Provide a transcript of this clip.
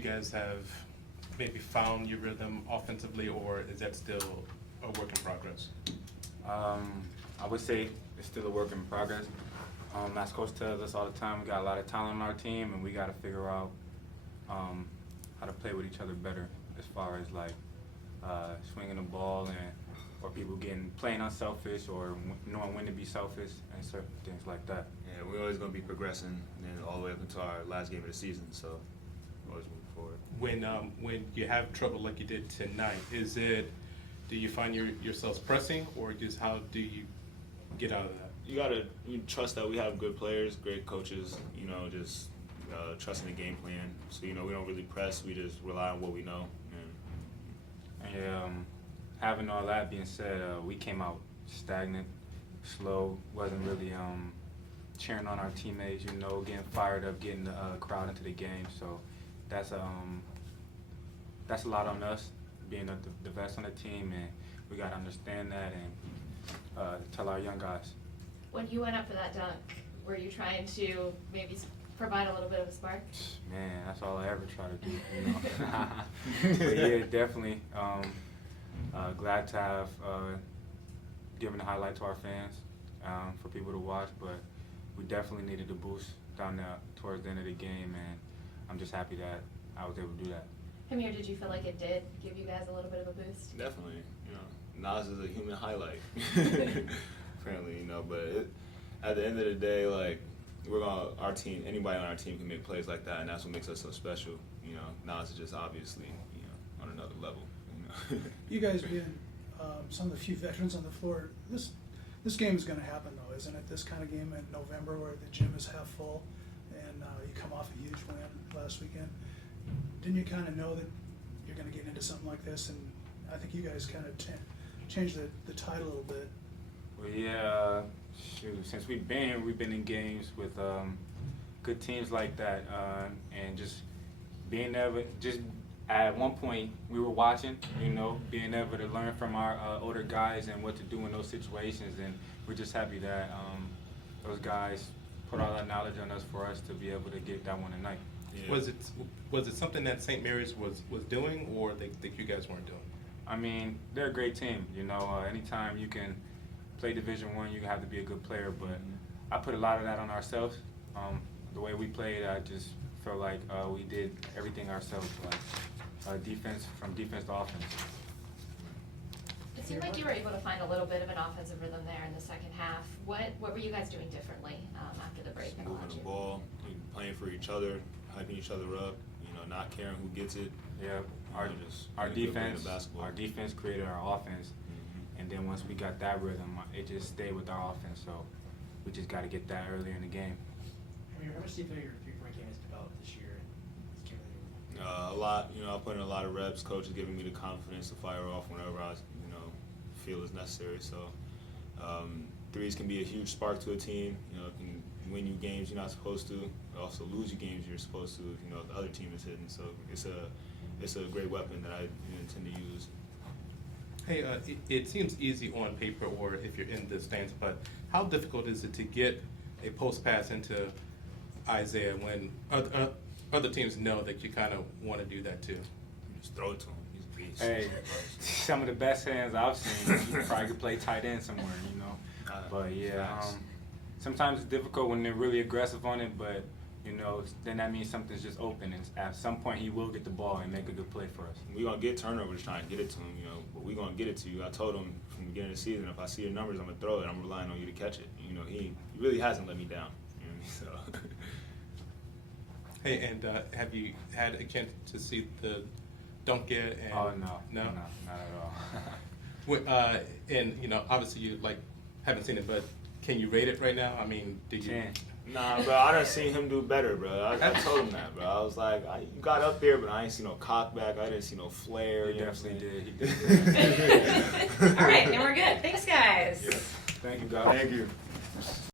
you guys have maybe found your rhythm offensively, or is that still a work in progress? I would say it's still a work in progress. As Coach tells us all the time, we got a lot of talent on our team, and we got to figure out how to play with each other better as far as like swinging the ball or people playing unselfish or knowing when to be selfish and certain things like that. Yeah, we're always going to be progressing, and then all the way up into our last game of the season. So we're always moving forward. When you have trouble like you did tonight, do you find yourselves pressing, or just how do you get out of that? You trust that we have good players, great coaches. Just trusting the game plan. So we don't really press. We just rely on what we know. And having all that being said, we came out stagnant, slow. Wasn't really cheering on our teammates. Getting fired up, getting the crowd into the game. So that's a lot on us, being the best on the team, and we got to understand that and tell our young guys. When you went up for that dunk, were you trying to maybe provide a little bit of a spark? Man, that's all I ever try to do. But yeah, definitely. Glad to have given the highlight to our fans for people to watch, but we definitely needed a boost down there towards the end of the game, and I'm just happy that I was able to do that. Hameir, did you feel like it did give you guys a little bit of a boost? Definitely. Nas is a human highlight. Apparently, but at the end of the day, like, our team, anybody on our team can make plays like that, and that's what makes us so special. Nas is just obviously, on another level. You guys being some of the few veterans on the floor, this game is going to happen though, isn't it? This kind of game in November where the gym is half full, and you come off a huge win last weekend. Didn't you kind of know that you're going to get into something like this? And I think you guys kind of changed the tide a little bit. Well, yeah, since we've been in games with good teams like that, and just being able, just at one point we were watching, being able to learn from our older guys and what to do in those situations, and we're just happy that those guys put all that knowledge on us for us to be able to get that one tonight. Yeah. Was it something that St. Mary's was doing, or that you guys weren't doing? I mean, they're a great team. Anytime you can play Division I, you have to be a good player. But I put a lot of that on ourselves. The way we played, I just felt like we did everything ourselves, like defense from defense to offense. It seemed like you were able to find a little bit of an offensive rhythm there in the second half. What were you guys doing differently after the break? Moving the ball, playing for each other, hyping each other up. Not caring who gets it. Yeah, our defense created our offense, and then once we got that rhythm, it just stayed with our offense. So we just got to get that earlier in the game. How much do you think your three-point game has developed this year? A lot. I put in a lot of reps. Coach is giving me the confidence to fire off whenever I, feel is necessary. So threes can be a huge spark to a team. It can win you games you're not supposed to. Also lose you games you're supposed to. If the other team is hitting. So it's a great weapon that I intend to use. Hey, it seems easy on paper, or if you're in the stands, but how difficult is it to get a post pass into Isaiah when other teams know that you kind of want to do that too? Just throw it to him. He's a beast. Hey, some of the best hands I've seen. You probably could play tight end somewhere, But yeah, sometimes it's difficult when they're really aggressive on it, but then that means something's just open, and at some point he will get the ball and make a good play for us. We're gonna get turnovers trying to get it to him, but we're gonna get it to you. I told him from the beginning of the season, if I see your numbers, I'm gonna throw it. I'm relying on you to catch it. He really hasn't let me down. So. Hey, and have you had a chance to see the dunk yet? And Oh no, not at all. And obviously you haven't seen it, but can you rate it right now? I mean, did you? Nah, bro, I done seen him do better, bro. I told him that, bro. I was like, you got up there, but I ain't see no cock back. I didn't see no flare. He definitely did. He did. All right, and we're good. Thanks, guys. Yeah. Thank you, guys. Thank you.